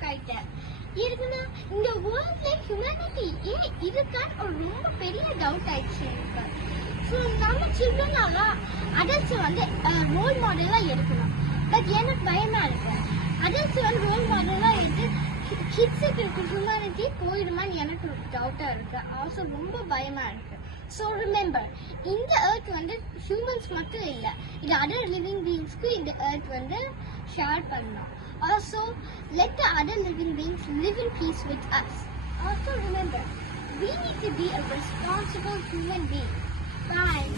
Shock ஆயிட்டேன். இருக்குன்னா இந்த வேர்ல்ட்ல ஹியூமனிட்டி ஏன் இருக்கான்னு ஒரு ரொம்ப பெரிய டவுட் ஆயிடுச்சு எனக்கு. ஸோ நம்ம சில்ட்ரனால அடல்ட்ஸ் வந்து ரோல் மாடலா எடுக்கணும். பட் எனக்கு பயமா இருக்கு. அடல்ட்ஸ் வந்து ரோல் மாடலா எடுத்து கிட்ஸுக்கு இருக்க ஹியூமனிட்டி போயிடுமான்னு எனக்கு ஒரு டவுட்டா இருக்கு. ஆல்சோ ரொம்ப பயமா இருக்கு. ஸோ ரிமெம்பர், இந்த எர்த் வந்து ஹியூமன்ஸ் மட்டும் இல்லை, இது அதர் லிவிங் பீயிங்ஸ்க்கு இந்த எர்த் வந்து ஷேர் பண்ணலாம். Also, let the other living beings live in peace with us. Also remember, we need to be a responsible human being. Bye.